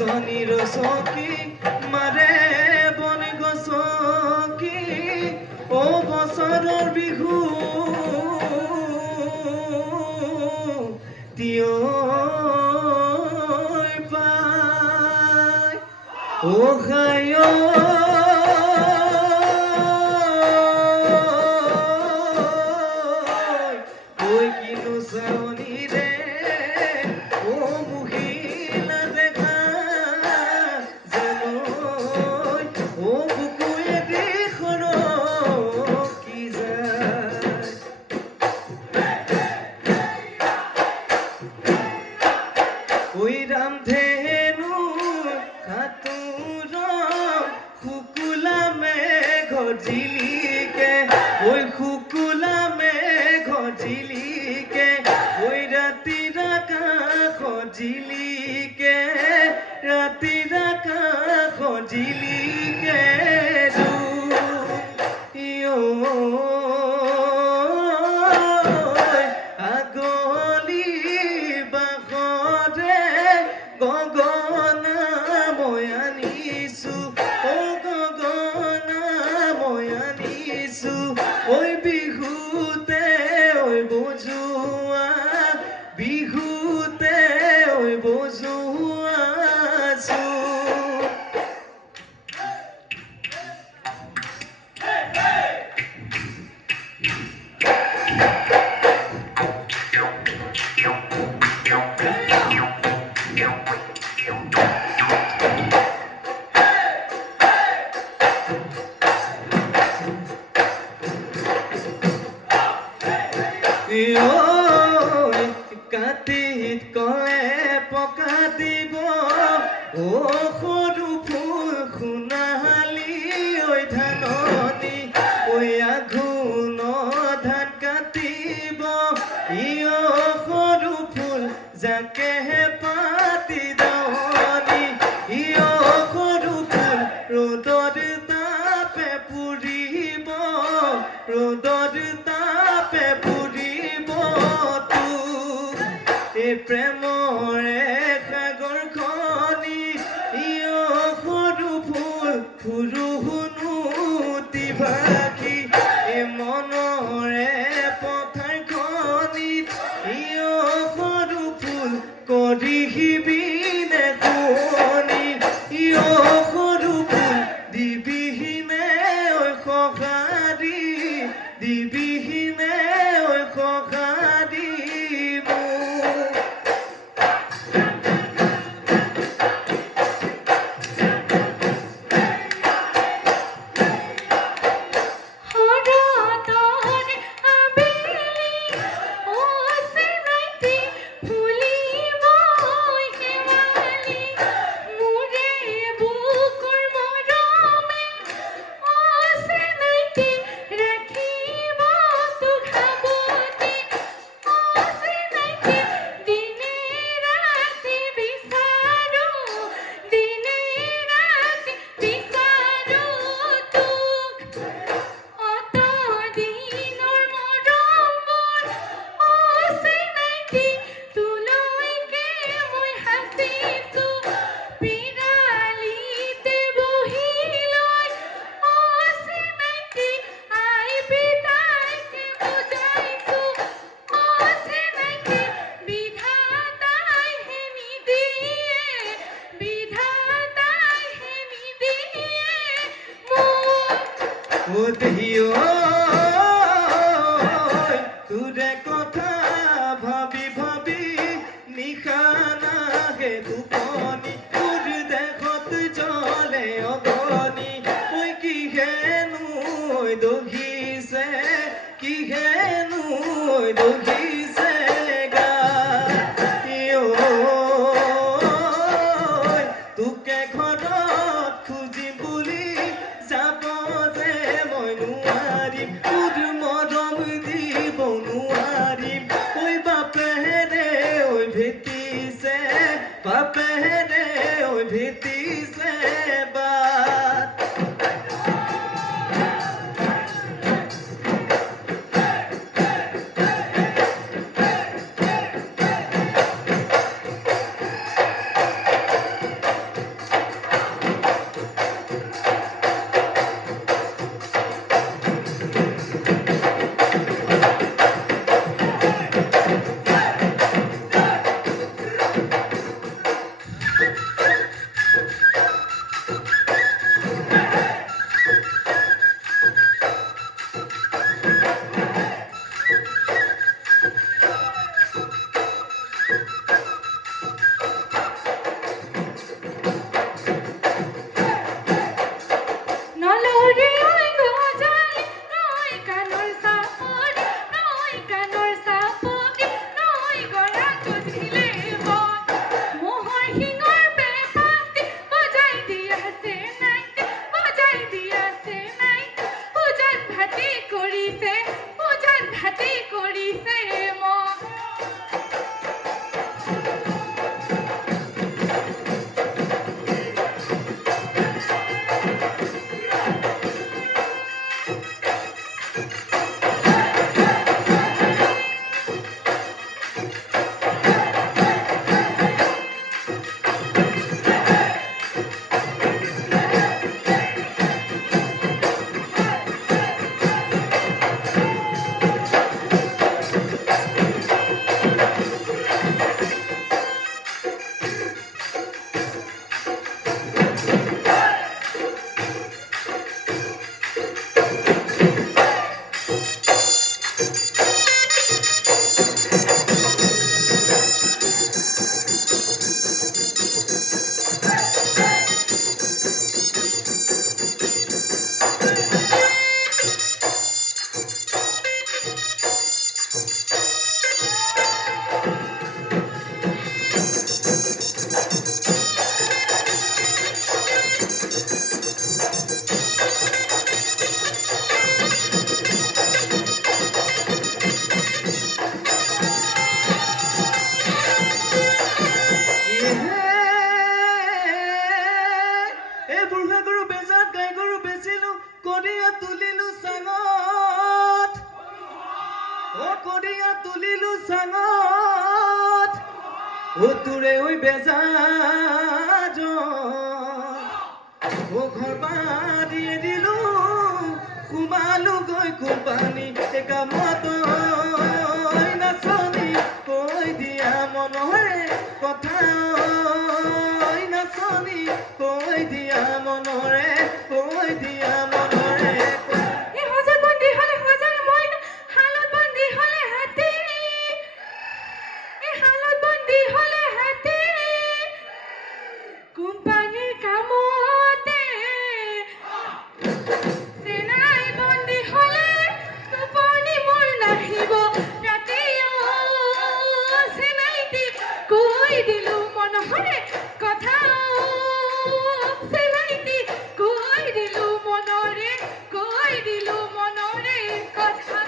গছনিৰ চকী মাৰে বন গছকি ও বছৰৰ বিহু তিয় পায় ও খায় রামধেনু খাতুর শুকুলা মেঘ ঝিলিকে ওই শুকুলা মেঘ ঝিলিকে ওই রাতির আকাশ ঝিলিকে রাতির আকাশ ঝিলিকে ওই বিহুতে ওই বজুয়া বিহুতে ওই বজুয়া কাতিত কলে পকা দিব ও সৰু ফুল সোণালী ঐ ধাননি ঐ আঘোণ ধান কাটিব ইয় সৰু ফুল যাকেহে পাতি দাৱনি ইয় সৰু ফুল ৰ'দৰ তাপে পুৰিব ৰ'দৰ তাপে প্ৰেমৰে সাগৰ খনি ইয় সৰু ফুল ফুৰু শুনুতি ভাষি মনৰে পথাৰ খনিত ইয় সৰু ফুল কৰিহিবিনে শুনি ইয় সৰু ফুল দিবিহিনে ঐ সঁহাৰি দিবিহিনে ঐ সঁহাৰি তোৰে কথা ভাবি ভাবি নিশা নাহে টোপনি তোৰ দেশত জ্বলে অগনি ঐ কিহেনো দহিছে কিহেনো দহিছে গা তোকে ঘৰত খুজিম বুলি যাব যে মই নোৱাৰিম তোৰ মৰম দিব নোৱাৰিম ঐ বাপেৰে ঐ ভেটিছে বাপেৰে ঐ ভেটিছে বাট দিলো চাঙত তোৰে ঐ বেজাৰ ঘৰ বাৰিয়ে দিলো সোমালো গৈ কোম্পানী কামত নাচনী কৈ দিয়া মনৰে কথা নাচনী কৈ দিয়া মনৰে কৈ দিয়া মনৰে কোম্পানীৰ কামতে চেনাই বন্দী হলে টোপনি মোৰ নাহিব ৰাতি চেনাইটি কৈ দিলো মনৰে কথা চেনাইটি কৈ দিলো মনৰে কথা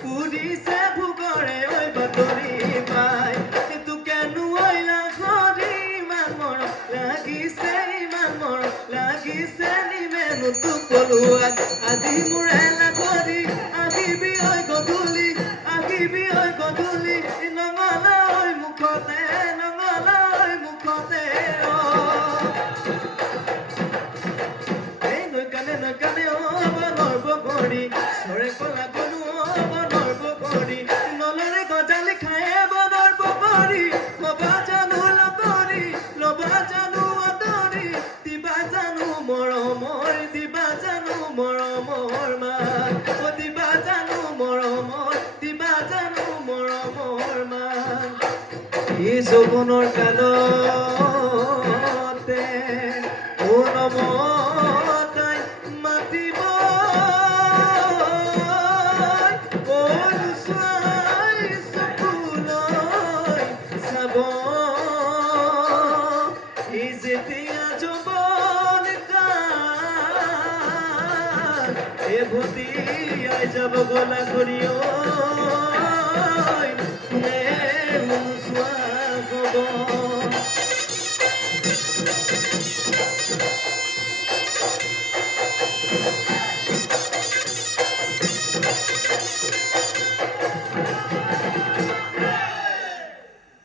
পুৰিছে ভোগৰে ঐ বাতৰি পাই কেনো ঐলা ঘৰি ইমান মৰম লাগিছে নিমেনো তোক পলোৱাত আজি মোৰ এলা কৰি আহিবি ঐ গধূলি নঙলা ঐ মুখতে এই নৈ কানে বনৰ বগৰী চৰে কলা গনু বনৰ বগৰী নলৰে গজালি খায়ে বনৰ বগৰী ল'বা জানো আদৰি দিবা জানো মৰমৰ মান দিবা জানো মৰমৰ মান এই যৌৱনৰ কালতে নমতাই মাতিব চাব এই যেতিয়া যৌৱন কাল এভতি আই যাব গলা ঘড়িও